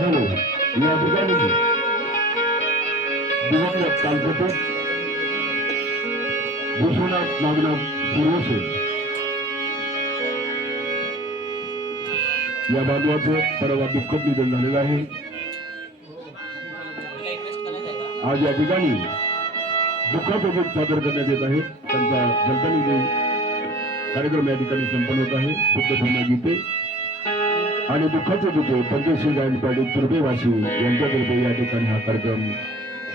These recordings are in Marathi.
झाले या ठिकाणी दिवंगत कालपटक विश्वनाथ नागनाथ सुरवसे या बांधवाचं परवा दुःखद निधन झालेलं आहे। आज या ठिकाणी दुःखाचं गीत सादर करण्यात येत आहे। त्यांचा जलतानी कार्यक्रम या ठिकाणी संपन्न होत आहे। बुद्धभूमी गीते आणि दुःखाचे गीते पंचशील गायन पाडी तुर्भेवासी यांच्यातर्फे या ठिकाणी हा कार्यक्रम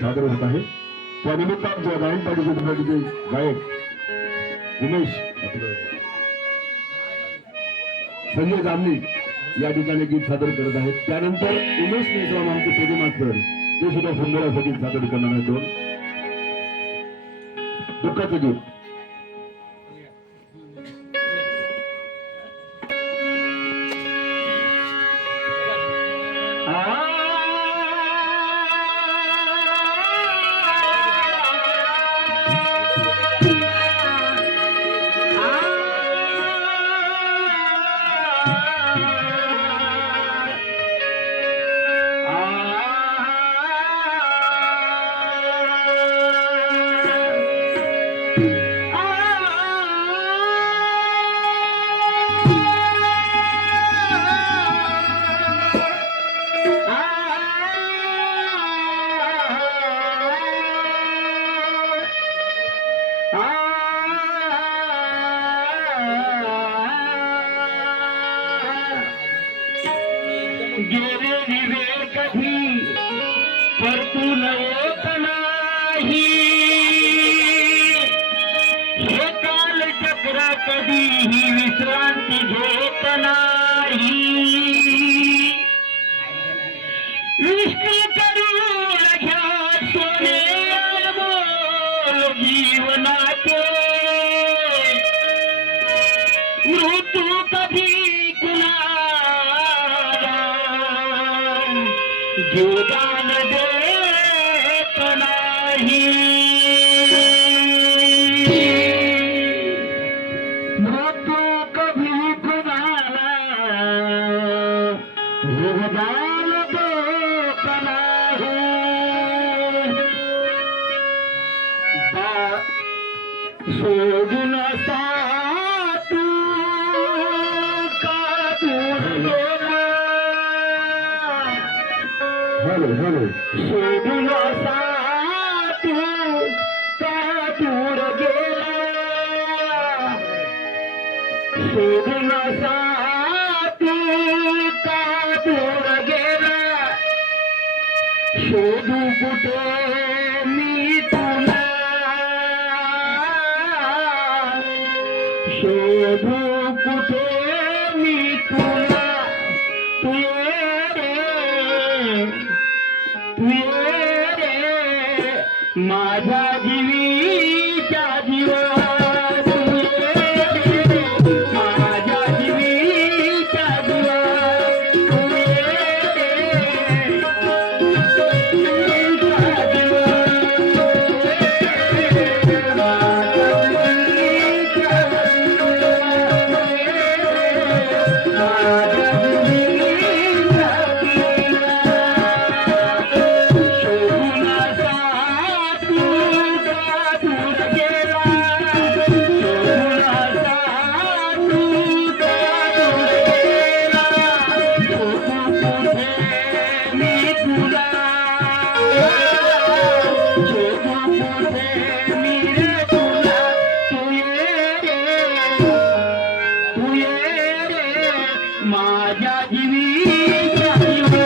सादर होत आहे। त्यानिमित्त आमच्या गायन पाडीचे गायक उमेश संजय जामनी या ठिकाणी गीत सादर करत आहेत। त्यानंतर उमेश मेश्राम आमचे पेढे मास्तर ते सुद्धा सुंदर असं गीत सादर करणार आहेत। दोन दुःखाचं गीत गेले दिवे कधी परतून येत नाही, हे काल चक्र कधीही विश्रांती घेत नाही। विष्णू करून घ्या सोने अनमोल जीवनाचे, मृत्यू कधी जीवदान देत नाही। मृत्यू कभी कुणाला जीवदान देत नाही। सोडून सातू का दूर गेला, सोडून सातू का दूर गेला, सोडून सातू का दूर गेला। शोधू कुठे मी तुला, शोधू कुठे मी तुला, तू ये रे माझ्या जीवीच्या जीवा, तू ये रे माझ्या जीवीच्या जीवा, तू ये रे माझ्या जीवीच्या जीवा, माझ्या जीवीच्या जीवा, माझ्या जीवीच्या जीवा,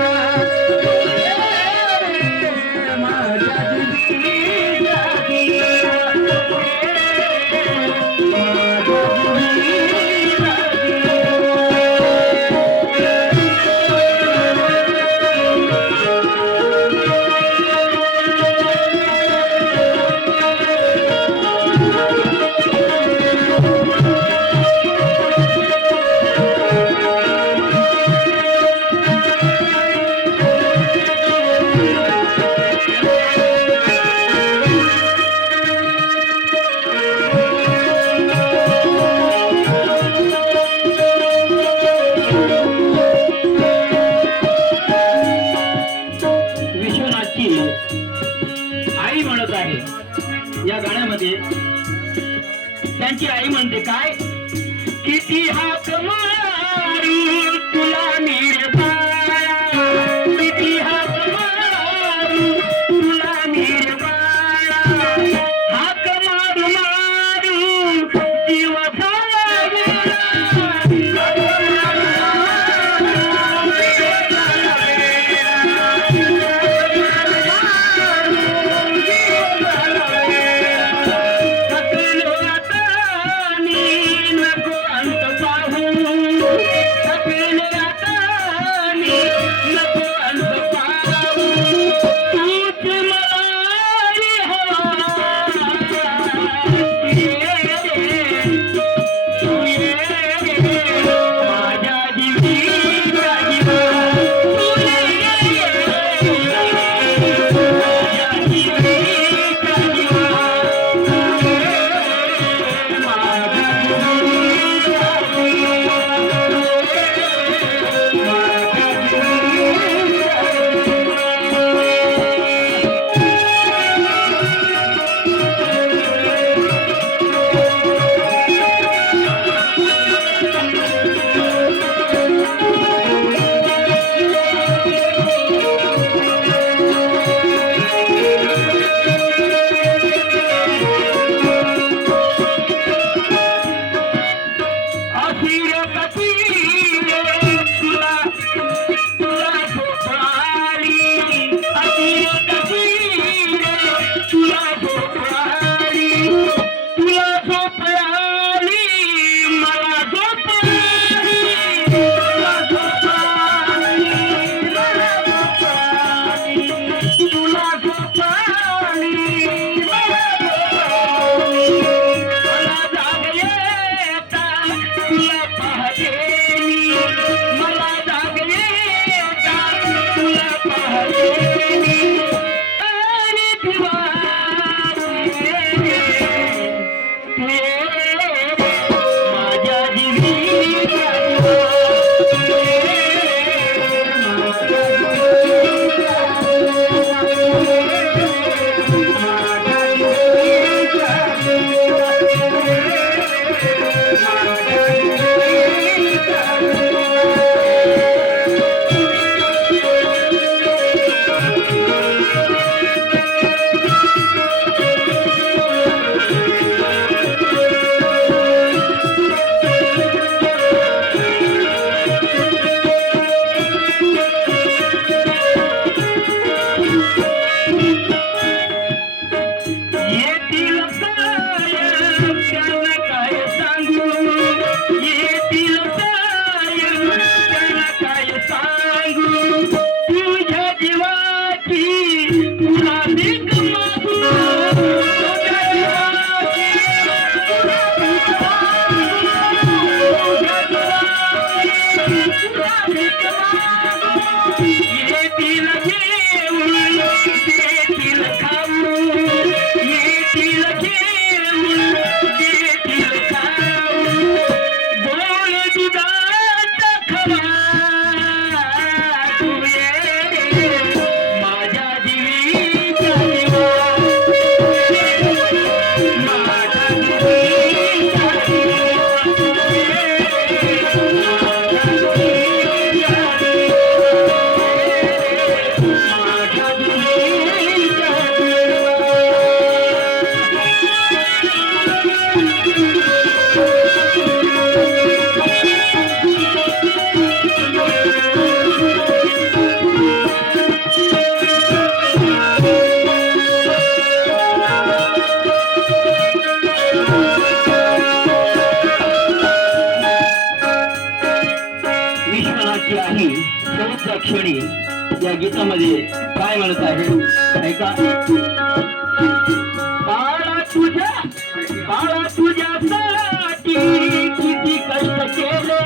भीक मागू येतील घेऊन देतील खाऊ येतील घेऊन देतील खाऊ गोड दुधाचा खवा तू ये माझ्या जीवीच्या जीवा माझ्या जीवीच्या विश्वनाथची आहे शेवटच्या क्षणी या गीतामध्ये काय म्हणत आहे ऐका बाळा तुझ्यासाठी किती कष्ट केले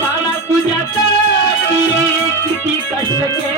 बाळा तुझ्यासाठी किती कष्ट केले